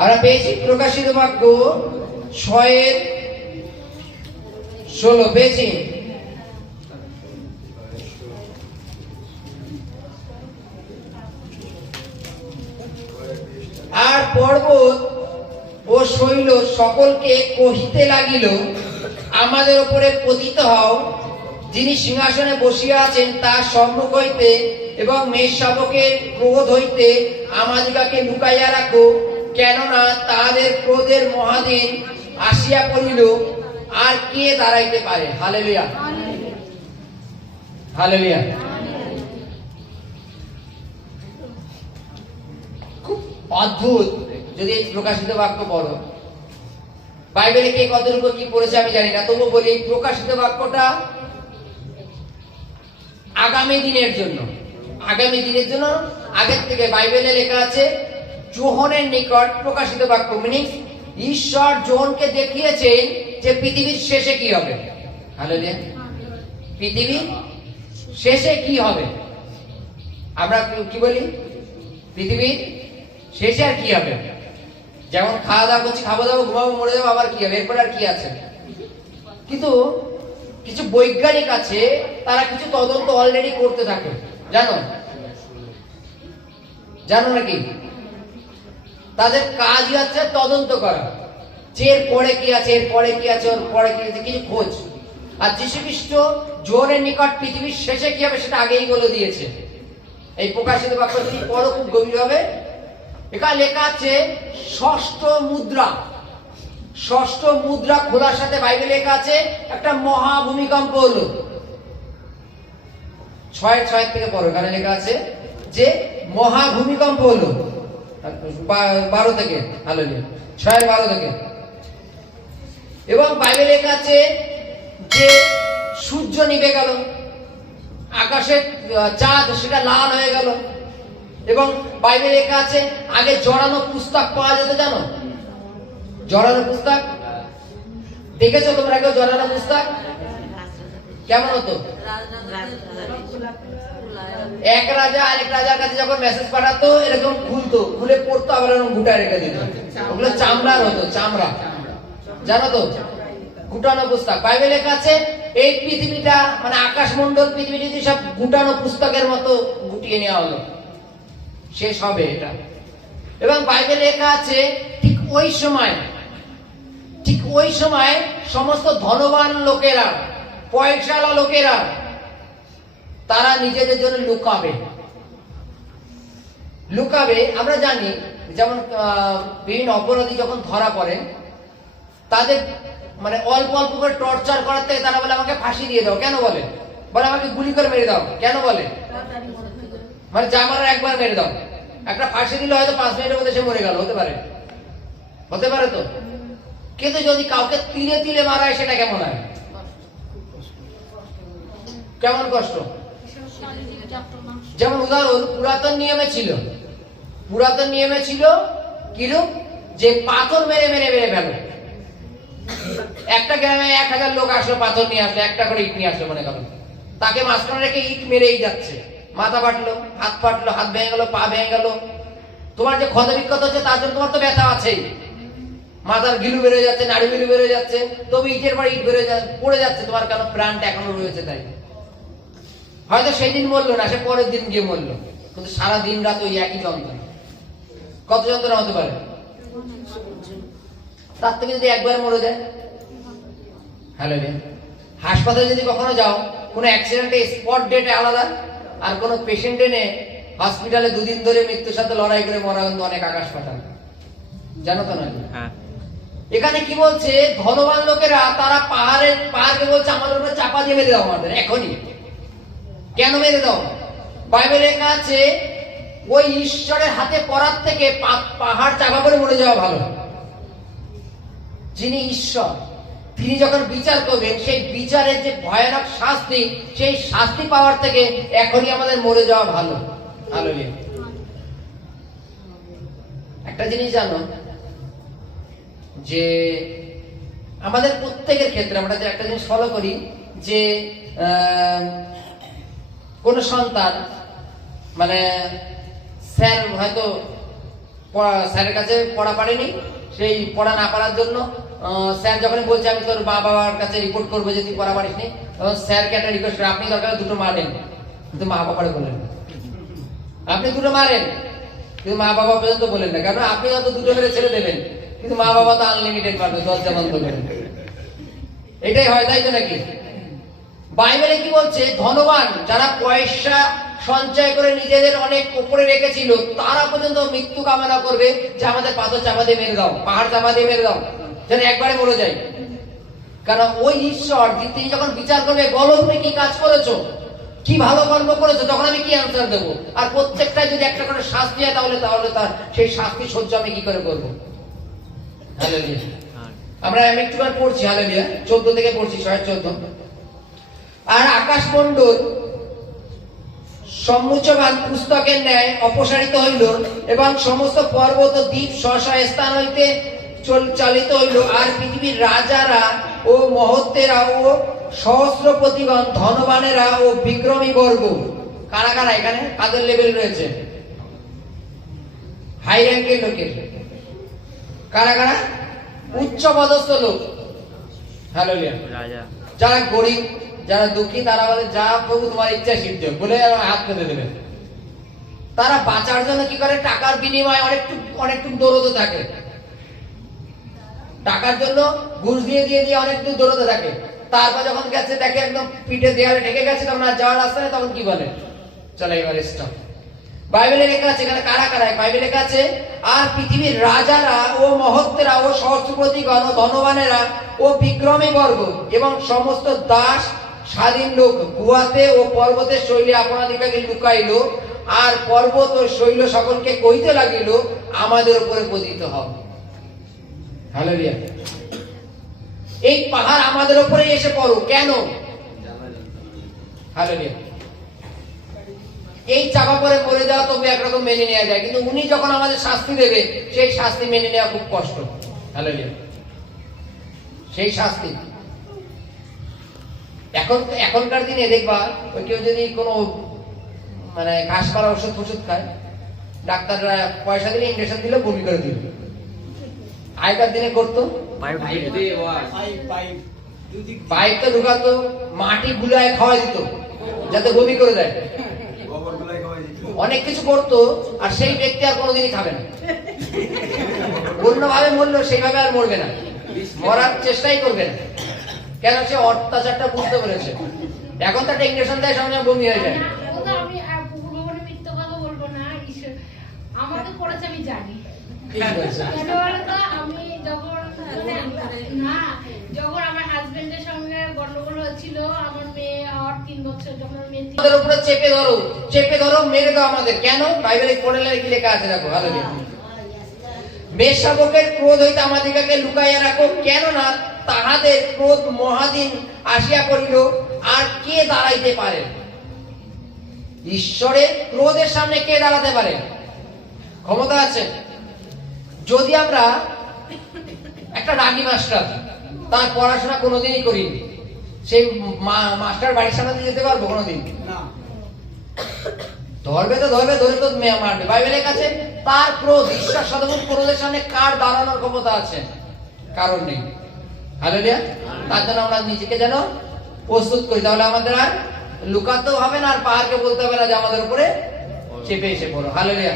আমরা পেয়েছি প্রকাশিত বাক্য ছয়ের ষোলো পেয়েছি আর পর্বত ও শৈল সকলকে কহিতে লাগিল, আমাদের উপরে পতিত হও। যিনি সিংহাসনে বসিয়া আছেন, তার সম্মুখ হইতে এবং মেষ শাবকের ক্রোধ হইতে আমাদিগাকে লুকাইয়া রাখো। কেননা তাদের ক্রোধের মহাদিন আসিয়া পড়িল, আর কে দাঁড়াইতে পারে? হালেলুয়া। হালেলুয়া। অদ্ভুত, যদি প্রকাশিত বাক্য পড়ো। বাইবেলে কে কতটুকু কি পড়েছে আমি জানি না তবু বলি প্রকাশিত বাক্যটা আগামী দিনের জন্য। আগামী দিনের জন্য আগের থেকে বাইবেলে লেখা আছে জোহনের নিকট প্রকাশিত বাক্য মিনিং ঈশ্বর জোহনকে দেখিয়েছেন যে পৃথিবীর শেষে কি হবে? হ্যালো পৃথিবীর শেষে কি হবে? আমরা কি বলি? পৃথিবীর শেষে আর কি হবে? যেমন খাওয়া দাওয়া করছি, খাব দাবো, ঘুমাবো, মরে যাব, আবার কি হবে? এরপর আর কি আছে? কিন্তু কিছু বৈজ্ঞানিক আছে, তারা কিছু তদন্ত অলরেডি করতে থাকে। জানো? জানো নাকি? তাদের কাজই হচ্ছে তদন্ত করা। যে এর পরে কি আছে, এর পরে কি আছে, ওর পরে কি আছে, কিছু খোঁজ। আর যীশু খ্রিস্ট জোরের নিকট পৃথিবীর শেষে কি হবে সেটা আগেই বলে দিয়েছে। এই প্রকাশিত বাক্য যদি পড়ো খুব গভীর হবে এখানে লেখা আছে, ষষ্ঠ মুদ্রা। ষষ্ঠ মুদ্রা খোলার সাথে বাইবেল লেখা আছে, একটা মহা ভূমিকম্প হলো। ছয় ছয় থেকে পড়ো। এখানে লেখা আছে যে মহা ভূমিকম্প হলো। বারো থেকে ছয়, বারো থেকে। এবং বাইবেল লেখা আছে যে সূর্য নিভে গেল, আকাশের চাঁদ সেটা লাল হয়ে গেল। এবং বাইরে লেখা আছে, আগে জড়ানো পুস্তক পাওয়া যেত জানো? জড়ানো পুস্তক? দেখেছ তোমরা কেউ জড়ানো পুস্তক? কেমন হতো? এক রাজা আরেক রাজার কাছে যখন মেসেজ পাঠাতো, এরকম খুলতো। খুলে পড়তো, আবার এরকম গুটা রেখে দিত। ওগুলো চামড়ার হতো, চামড়া। জানো তো? গুটানো পুস্তক। বাইবেল লেখা আছে, এই পৃথিবীটা মানে আকাশমণ্ডল পৃথিবী যদি সব গুটানো পুস্তকের মতো গুটিয়ে নেওয়া হলো। শেষ হবে এটা। এবং বাইবেল লেখা আছে, ঠিক ওই সময়, ঠিক ওই সময় সমস্ত ধনবান লোকেরা, পয়সালা লোকেরা তারা নিজেদের জন্য লুকাবে। লুকাবে, আমরা জানি, যেমন বিভিন্ন অপরাধী যখন ধরা পড়েন তাদের মানে অল্প অল্প করে টর্চার করার থেকে তারা বলে, আমাকে ফাঁসি দিয়ে দাও। কেন বলে? বলে, আমাকে গুলি করে মেরে দাও। কেন বলে? মানে যা একবার মেরে দাও। একটা ফাঁসি দিলে হয়তো পাঁচ মিনিটের মধ্যে সে মরে গেল, হতে পারে। হতে পারে তো? কিন্তু যদি কাউকে তিলে তিলে মারা হয় সেটা কেমন হয়? কেমন কষ্ট? যেমন উদাহরণ, পুরাতন নিয়মে ছিল। পুরাতন নিয়মে ছিল কিরূপ যে পাথর মেরে মেরে মেরে ফেলো। একটা গ্রামে এক হাজার লোক আসলো, পাথর নিয়ে আসলো, একটা করে ইট নিয়ে আসলো, মনে করো। তাকে মাঝখানে রেখে ইট মেরেই যাচ্ছে। মাথা ফাটলো, হাত ফাটলো, হাত ভেঙে গেল, পা ভেঙে গেল। তোমার যে ক্ষত বিক্ষত হচ্ছে, তার জন্য তোমার তো ব্যথা আছেই। মাথার গিলু বেরো যাচ্ছে, নাড়ি গিলু বেরো যাচ্ছে। তবে ইটের পর ইট বেরো যাচ্ছে পড়ে যাচ্ছে। তোমার কেন প্রাণটা এখনও রয়েছে তাই? হয়তো সেই দিন মরলো না সে পরের দিন গিয়ে মরলো। কিন্তু সারা দিন রাত ওই একই যন্ত্রণা। কত যন্ত্রণা হতে পারে? তার থেকে যদি একবার মরে যায়। হ্যালো হাসপাতালে যদি কখনো যাও কোনো অ্যাক্সিডেন্টে স্পট ডেটে আলাদা আর কোনো পেশেন্ট এনে হসপিটালে দুদিন ধরে মৃত্যুর সাথে লড়াই করে মরা কিন্তু অনেক আকাশ পাঠান জানো তো নাকি হ্যাঁ। এখানে কি বলছে? ধনবান লোকেরা তারা পাহাড়ের পাহাড়কে বলছে আমাদের উপরে চাপা দিয়ে দাও আমাদের এখনই। কেন মেরে দাও? বাইবেলে লেখা আছে, ওই ঈশ্বরের হাতে পড়ার থেকে পাহাড় চাপা করে মরে যাওয়া ভালো। যিনি ঈশ্বর, তিনি যখন বিচার করবেন, সেই বিচারের যে ভয়ানক শাস্তি, সেই শাস্তি পাওয়ার থেকে এখনই আমাদের মরে যাওয়া ভালো। ভালো একটা জিনিস জানো, যে আমাদের প্রত্যেকের ক্ষেত্রে, আমরা যে একটা জিনিস ফলো করি, যে কোন সন্তান মানে স্যার হয়তো স্যারের কাছে পড়া পারেনি, সেই পড়া না পারার জন্য স্যার যখন বলছে, আমি তোর মা বাবার কাছে রিপোর্ট করব যে তুই পড়া পারিস নি তখন স্যারকে একটা রিকোয়েস্ট করে, আপনি দরকার দুটো মারেন কিন্তু মা বাবারে বললেন না। আপনি দুটো মারেন কিন্তু মা বাবা পর্যন্ত বলেন না। কারণ আপনি হয়তো দুটো মেরে ছেড়ে দেবেন, কিন্তু মা বাবা তো আনলিমিটেড পারবে, দরজা বন্ধ করে। এটাই হয়, তাই তো নাকি? বাইবেলে কি বলছে? ধনবান যারা পয়সা সঞ্চয় করে নিজেদের অনেক উপরে রেখেছিল তারা পর্যন্ত মৃত্যু কামনা করবে যে আমাদের পাথর চাপা দিয়ে মেরে দাও পাহাড় চাপা দিয়ে মেরে দাও। যেন একবারে মরে যায়। কারণ ওই ঈশ্বর যে তিনি যখন বিচার করবে বলো তুমি কি কাজ করেছ? কি ভালো কর্ম করেছ? তখন আমি কি অ্যান্সার দেবো? আর প্রত্যেকটা যদি একটা করে শাস্তি হয় তাহলে তাহলে তার সেই শাস্তি সহ্য আমি কি করে করব? হালেলুয়া আমরা আমি একটু করে পড়ছি হালেলুয়া চোদ্দ থেকে পড়ছি ছয় চোদ্দ। আর আকাশ মন্ডল সম্মুচবান পুস্তকের ন্যায় অপসারিত হইল এবং সমস্ত পর্বত দ্বীপ স্ব স্থান হইতে চালিত হইল। আর পৃথিবীর রাজারা ও মহত্তেরা ও সহস্রপতিগণ ধনবানেরা ও বিক্রমী বর্গ। কারা কারা এখানে? কাদের লেভেল রয়েছে? হাই র্যাঙ্কের লোকের। কারা কারা? উচ্চ পদস্থ লোক। হ্যালো রাজা। যারা গরিব যারা দুঃখী, তারা বলে, যা প্রভু, তোমার ইচ্ছা সিদ্ধ। বলে হাত পেতে দেবে। তারা বাঁচার জন্য কি করে? টাকার বিনিময়ে অনেকটু অনেকটু দৌড়তে থাকে। টাকার জন্য ঘুষ দিয়ে দিয়ে দিয়ে অনেকটু দৌড়তে থাকে। তারপর যখন গেছে, দেখে একদম পিঠে দেয়ালে ঢেকে গেছে, তখন আর যাওয়ার রাস্তা তখন কি বলে? চলে এবার স্টপ বাইবেলে লেখা আছে, এখানে কারা কারা? বাইবেলে লেখা আছে, আর পৃথিবীর রাজারা ও মহত্তেরা ও সহস্রপতিগণ ধনবানেরা ও বিক্রমী বর্গ এবং সমস্ত দাস স্বাধীন লোক গুহাতে ও পর্বতের শৈলে আপনাদিকে লুকাইল, আর পর্বত ও শৈল সকলকে কইতে লাগিল, আমাদের উপরে পতিত হবে এই পাহাড় আমাদের উপরে এসে পড়ো, কেন? এই চাপা পরে মরে যাওয়া তবে একরকম মেনে নেওয়া যায়, কিন্তু উনি যখন আমাদের শাস্তি দেবে, সেই শাস্তি মেনে নেওয়া খুব কষ্ট। হালেলুয়া। সেই শাস্তি। এখন এখনকার দিনে দেখবা ওই কেউ যদি কোনো মানে ঘাস পাড়া ওষুধ ফষুধ খায় ডাক্তাররা পয়সা দিলে ইঞ্জেকশন দিলে বমি করে দিল। আগেকার দিনে করতো। পাইপটা ঢুকাতো মাটি গুলায় খাওয়া দিত যাতে বমি করে দেয় অনেক কিছু করতো আর সেই ব্যক্তি আর কোনোদিনই খাবে না। অন্যভাবে মরলো সেইভাবে আর মরবে না। মরার চেষ্টাই করবে না। কেন সে অত্যাচারটা বুঝতে পেরেছে? এখন তো একটা ইঞ্জেকশন দেয় সঙ্গে বমি হয়ে যায়। না আমাকে করেছে আমি জানি। কেন যখন মানে না যখন আমার হাজবেন্ডের সঙ্গে গন্ডগোল হচ্ছিল আমার মেয়ে তিন বছর যখন আমার মেয়ে আমাদের উপরে চেপে ধরো চেপে ধরো মেরে দাও আমাদের। কেন? বাইবেলে পড়ে কি লেখা আছে দেখো? ভালো মেষশাবকের ক্রোধ হইতে আমাদিগকে লুকাইয়া রাখো। কেননা তাহাদের ক্রোধ মহাদিন আসিয়া পড়িল আর কে দাঁড়াইতে পারে? ঈশ্বরের ক্রোধের সামনে কে দাঁড়াতে পারে? ক্ষমতা আছে। যদি আমরা একটা রাগী মাস্টার তার পড়াশোনা কোনোদিনই করিনি সেই মাস্টার বাড়ির সামনে দিয়ে যেতে পারব কোনোদিন? না। ধরবে তো ধরবে ধরে তো মেয়ে মারবে। বাইবেলের কাছে তার ক্রোধ ঈশ্বর সদমুখ ক্রোধের সামনে কার দাঁড়ানোর ক্ষমতা আছে? কারণ নেই। হালেলুয়া। তার জন্য আমরা নিজেকে যেন প্রস্তুত করি। তাহলে আমাদের আর লুকাতেও হবে না, আর পাহাড়কে বলতে হবে না যে আমাদের উপরে চেপে এসে পড়ো। হালেলুয়া।